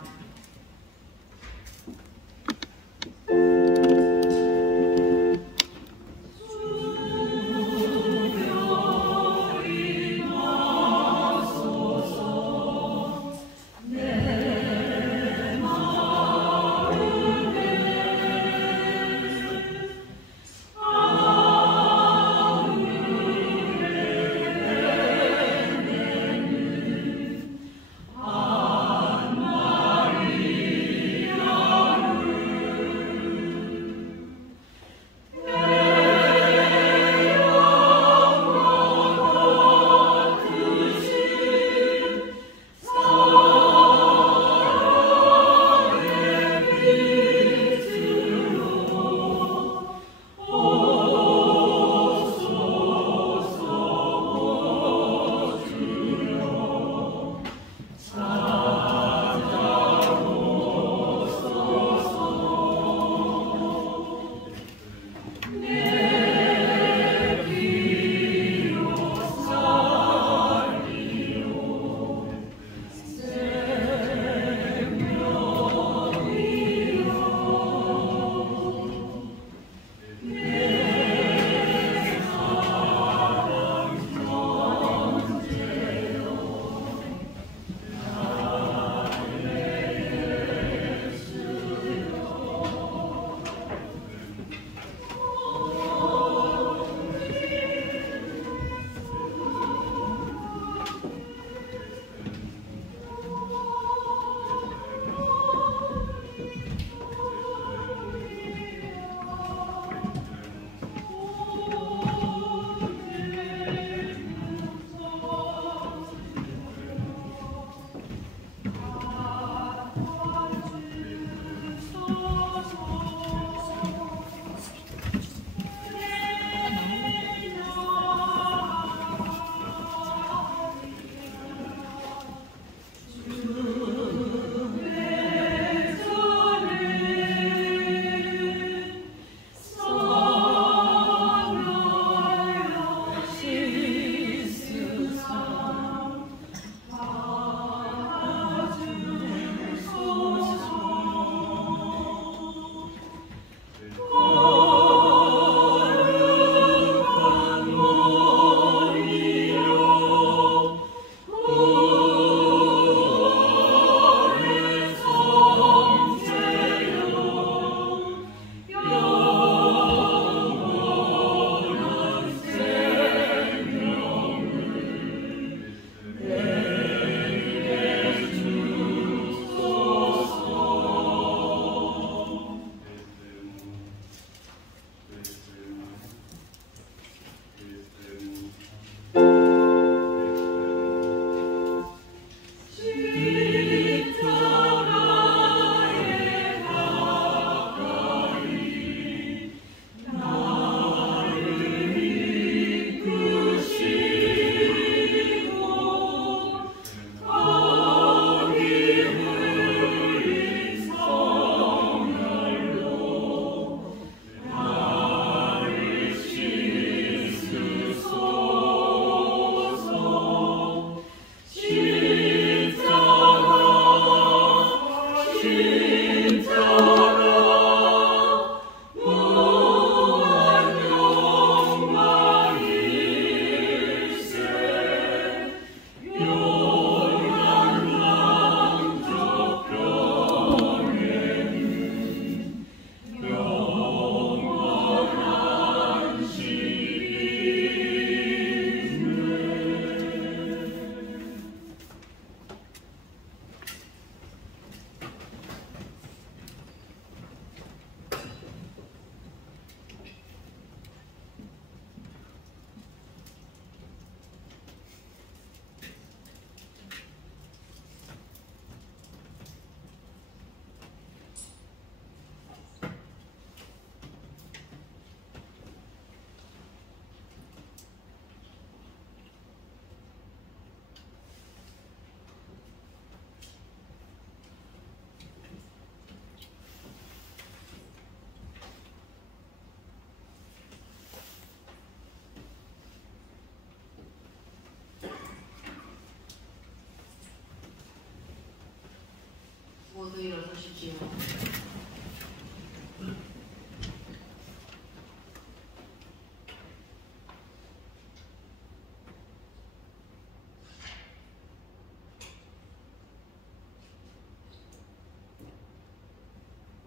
모두 일어서십시오.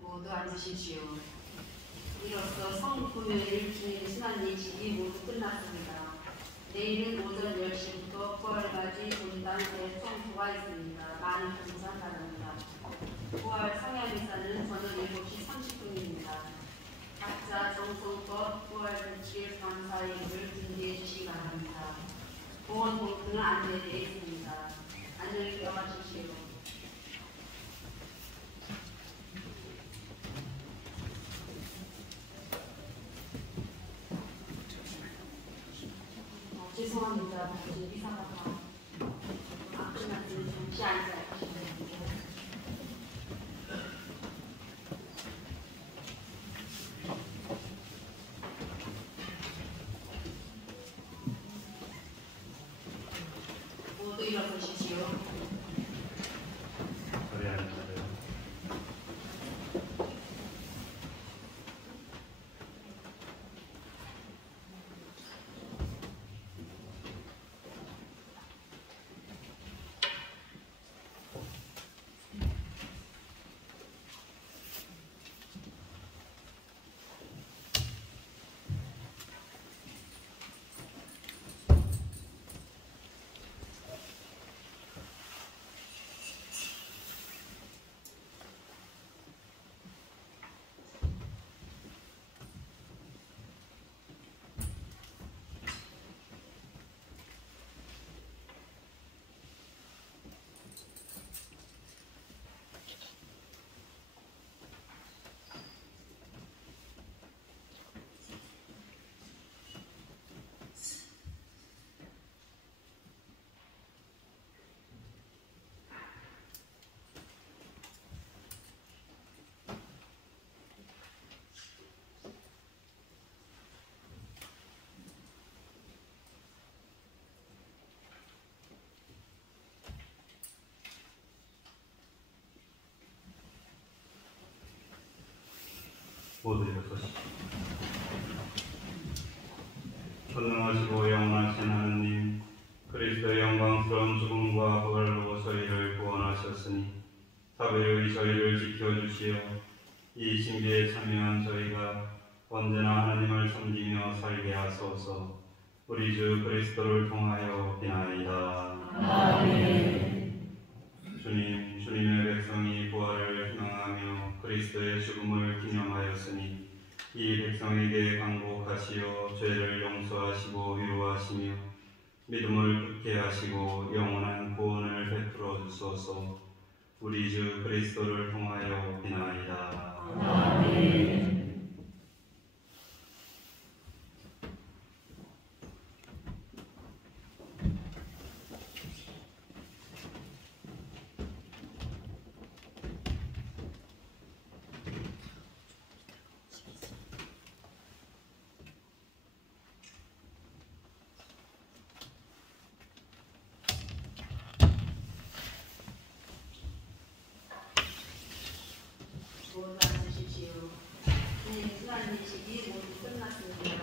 모두 앉으십시오. 이로써 성금요일 주일 순환예식이 모두 끝났습니다. 내일은 오전 10시부터 부활까지 본당 대청소가 있습니다. 많은 동산 바랍니다. 부활 성야미사는 저녁 7시 30분입니다. 각자 정성껏 부활 규칙의 감사예를 준비해 주시기 바랍니다. 보건 봉투는 안내되어 있습니다. 안녕히 들어가십시오. 죄송합니다. 이제 이사가 다 끝났으니 잠시 앉아야 하시네요. 모두 일어서십시오. 자리에 앉으세요. 모두 일어서십시오. 전능하시고 영원하신 하느님, 그리스도의 영광스러운 죽음과 부활로 저희를 구원하셨으니 사배의 저희를 지켜주시어 이 신비에 참여한 저희가 언제나 하나님을 섬기며 살게 하소서. 우리 주 그리스도를 통하여 비나이다. 아멘. 주님, 주님의 백성이 부활을 희망하며 그리스도의 죽음을 기념하였으니 이 백성에게 강복하시어 죄를 용서하시고 위로하시며 믿음을 굳게 하시고 영원한 구원을 베풀어 주소서. 우리 주 그리스도를 통하여 비나이다. 아멘. 모두 앉으십시오. 주님 순환예식이 모두 끝났습니다.